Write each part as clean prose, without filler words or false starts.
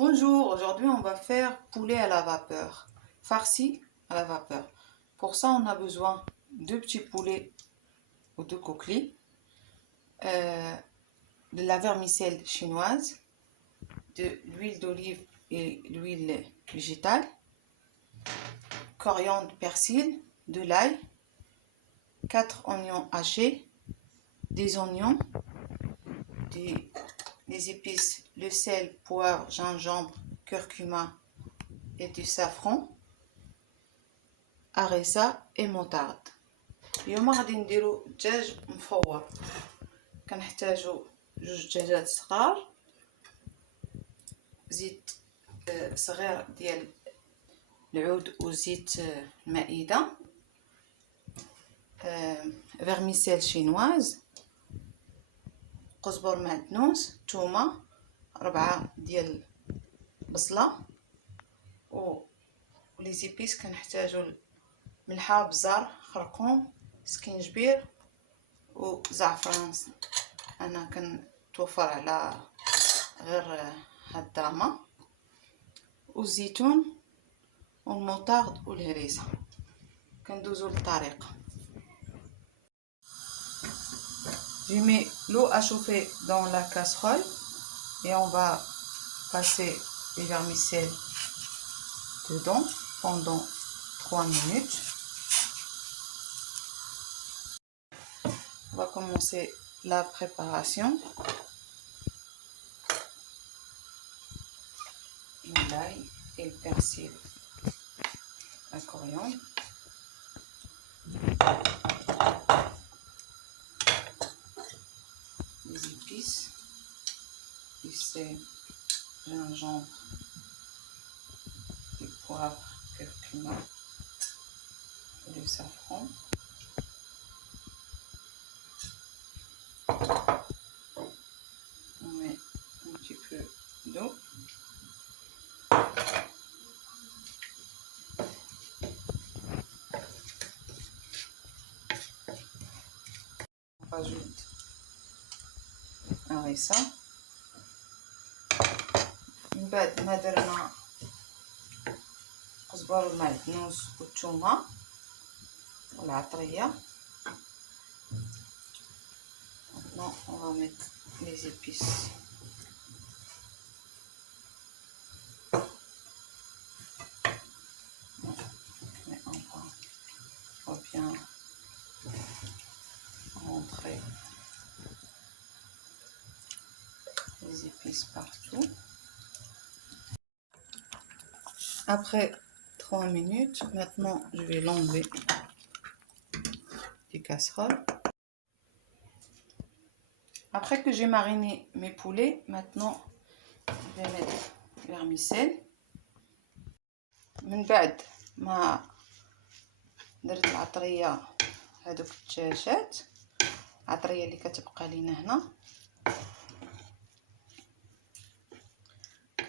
Bonjour, aujourd'hui on va faire poulet à la vapeur, farci à la vapeur. Pour ça on a besoin de petits poulets ou de coquelicots, de la vermicelle chinoise, de l'huile d'olive et l'huile végétale, coriandre, persil, de l'ail, 4 oignons hachés, des oignons, des épices, le sel, poivre, gingembre, curcuma et du safran, harissa et moutarde. اليوم غادي نديرو دجاج مفور. كنحتاجو 2 دجاجات صغار، زيت صغير ديال العود وزيت المائدة، فيرميسيل شينواز، قزبر معدنوس، تومه، 4 ديال البصله و لي زيبيس. كنحتاجو ملحه، بزار، خرقوم، سكينجبير وزعفران. انا كنتوفر على غير هاد الدراما، والزيتون والموطارد والهريسه. كندوزو للطريقه. J'ai mis l'eau à chauffer dans la casserole et on va passer les vermicelles dedans pendant 3 minutes. On va commencer la préparation. L'ail et le persil, la coriandre, les épices, du sel, gingembre, du poivre, curcuma, du safran. On met un petit peu d'eau. On rajoute un harissa. من بعد ما درنا قزبر والمعدنوس والثومه والعطريه. Maintenant on va mettre les épices. Mais on va bien rentrer les épices partout. Après 3 minutes, maintenant je vais l'enlever des casseroles. Après que j'ai mariné mes poulets, maintenant je vais mettre vermicelle. من بعد ما درت العطريه هذوك الدجاجات، العطريه اللي كتبقى لينا هنا،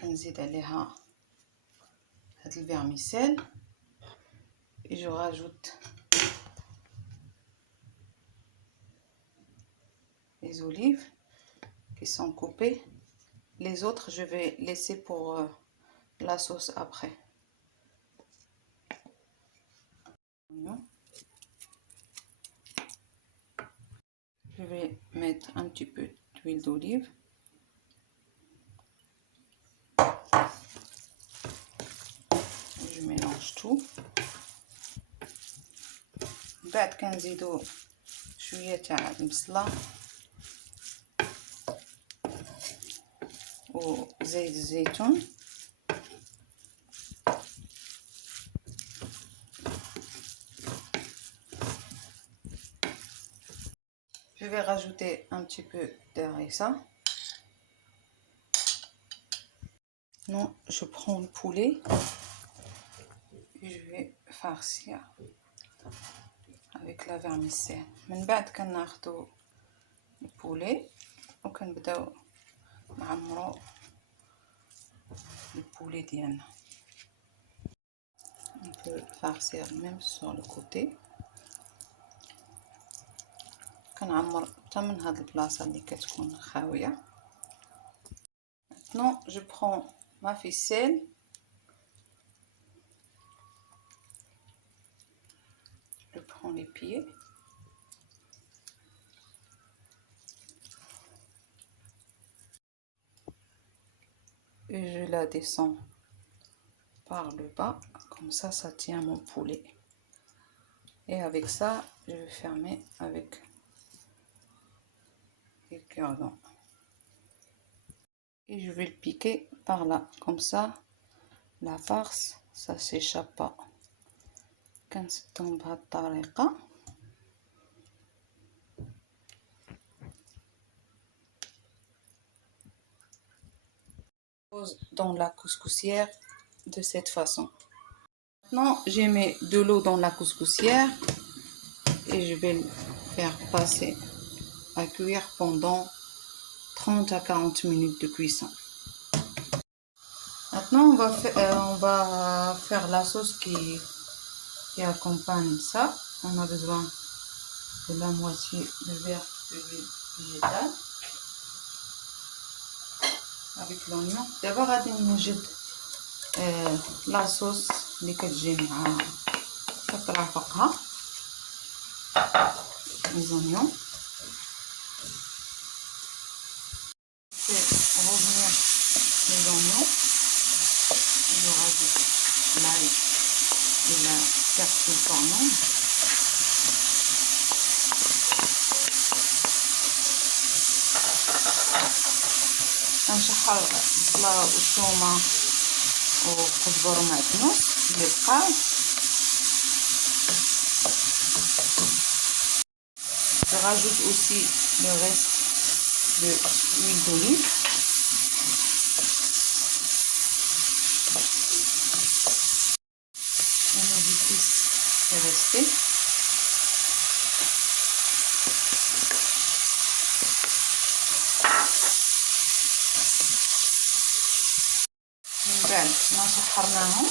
كنزيد عليها هاد الفيرميسيل et je rajoute les olives qui sont coupées. Les autres je vais laisser pour la sauce après. Je vais mettre un petit peu d'huile d'olive. Je mélange tout. بعد كنزيدو شويه تاع البصله وزيت الزيتون. Je vais rajouter un petit peu de harissa. Non, je prends le poulet et je vais farcir avec la vermicelle. من بعد كناخدو البولي وكنبداو نعمرو البولي ديالنا. On peut farcir même sur le côté. كنعمر حتى من هاد البلاصه اللي كتكون خاويه. Maintenant je prends ma ficelle. Je prends les pieds. Et je la descends par le bas. Comme ça tient mon poulet. Et avec ça, je vais fermer avec les cure-dents. Et je vais le piquer par là. Comme ça, la farce, ça s'échappe pas. كنسدهم بهذه الطريقة. Dans la couscoussière de cette façon. Maintenant, je mets de l'eau dans la couscoussière et je vais le faire passer à cuire pendant 30 à 40 minutes de cuisson. Maintenant, on va faire la sauce qui accompagne ça. On a besoin de la moitié de verre d'huile végétale avec l'oignon. D'abord, la sauce اللي كتجي مع كطلع فوقها les oignons. Fait revenir les oignons. Je rajoute l'ail et la persil cornade. نشحر البصلة والثومة والكزبر ومعدنوس اللي بقاو. Je rajoute aussi le reste de l'huile d'olive. On épice est resté. من بعد ما شحرناهم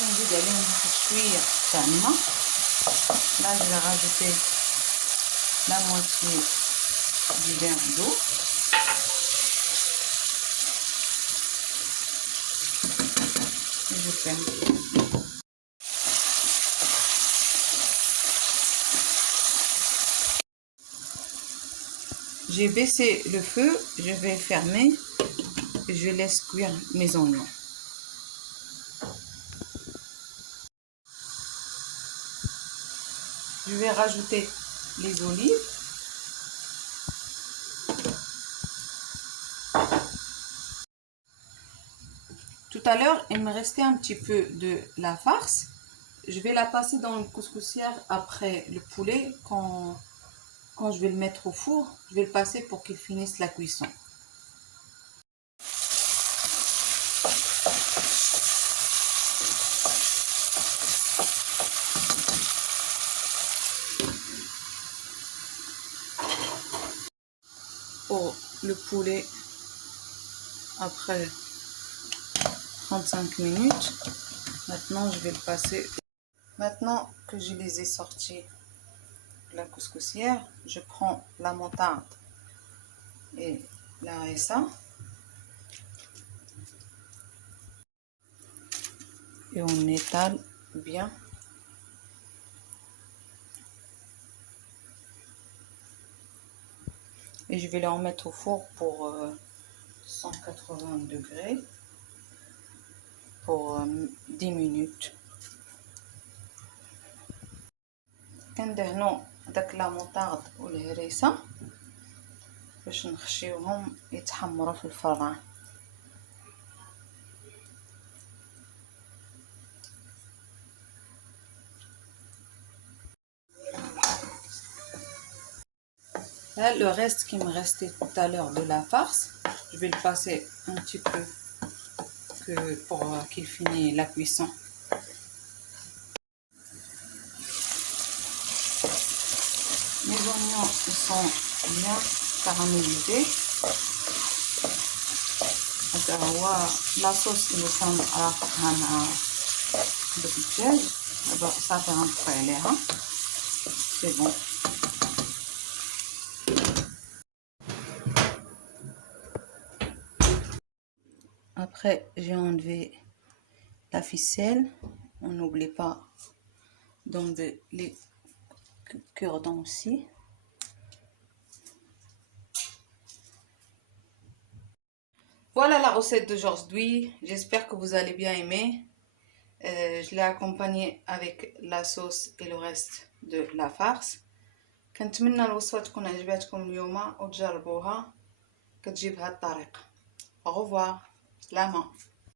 نزيد عليهم واحد شويه تاع الماء. Là je vais rajouter la moitié du verre d'eau. Et je ferme. J'ai baissé le feu, je vais fermer et je laisse cuire mes oignons. Je vais rajouter les olives. Tout à l'heure, il me restait un petit peu de la farce. Je vais la passer dans une couscoussière après le poulet. Quand je vais le mettre au four, je vais le passer pour qu'il finisse la cuisson. Pour le poulet, après 35 minutes, maintenant je vais le passer. Maintenant que je les ai sortis de la couscoussière, je prends la moutarde et la harissa et on étale bien. Et je vais les remettre au four pour 180 degrés pour 10 minutes. كندهنوا داك لا موطارد والهريسه باش نخشيوهم يتحمروا في الفران. Là, le reste qui me restait tout à l'heure de la farce, je vais le passer un petit peu pour qu'il finisse la cuisson. Les oignons sont bien caramélisés. La sauce اللي كنرافقها مع داك الدجاج دابا صافي غنطفي عليها. سي بون. Après, j'ai enlevé la ficelle. On n'oublie pas d'enlever les cure-dents aussi. Voilà la recette d'aujourd'hui. J'espère que vous allez bien aimer. Je l'ai accompagné avec la sauce et le reste de la farce. كنتمنى الوصفة تكون عجبتكم اليوم وتجربوها كتجي بهاد الطريقة. Au revoir. سلامة.